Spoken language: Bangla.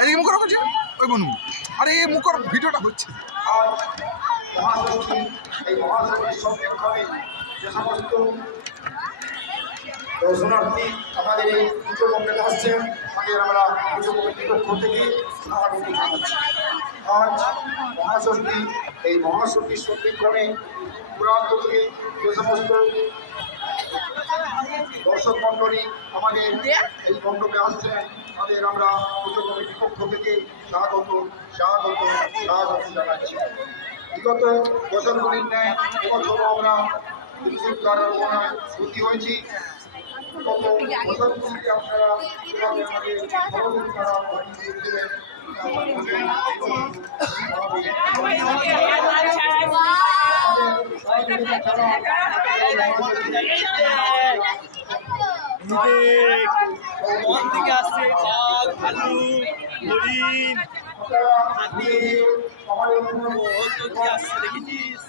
এদিকে মুখর হচ্ছে ওই বনু আরে মুখর ভিডিওটা হচ্ছে এই মহাসভায় সম্পূর্ণভাবে যে সমস্ত দর্শনার্থী আমাদের এই পুজো মন্ডলে আসছেন তাদের আমরা পুজো কমিটির পক্ষ থেকে স্বাগত জানাচ্ছি। আজ মহাষষ্ঠী, এই মহাষষ্ঠীর সন্ধিক্ষণে দূরান্ত থেকে যে সমস্ত দর্শক মণ্ডলী আমাদের এই মণ্ডপে আসছেন তাদের আমরা পুজো কমিটির পক্ষ থেকে স্বাগত স্বাগত স্বাগত জানাচ্ছি। বিগত বছরগুলির ন্যায় এবছরও আমরা ক্ষতি হয়েছি। গত বছরগুলিতে আপনারা যেভাবে আমাদের সহযোগিতা দিয়েছিলেন থেকে আসছে বাঘ, ভালুক, হরিণ, হাতি আসছে দেখেছিস।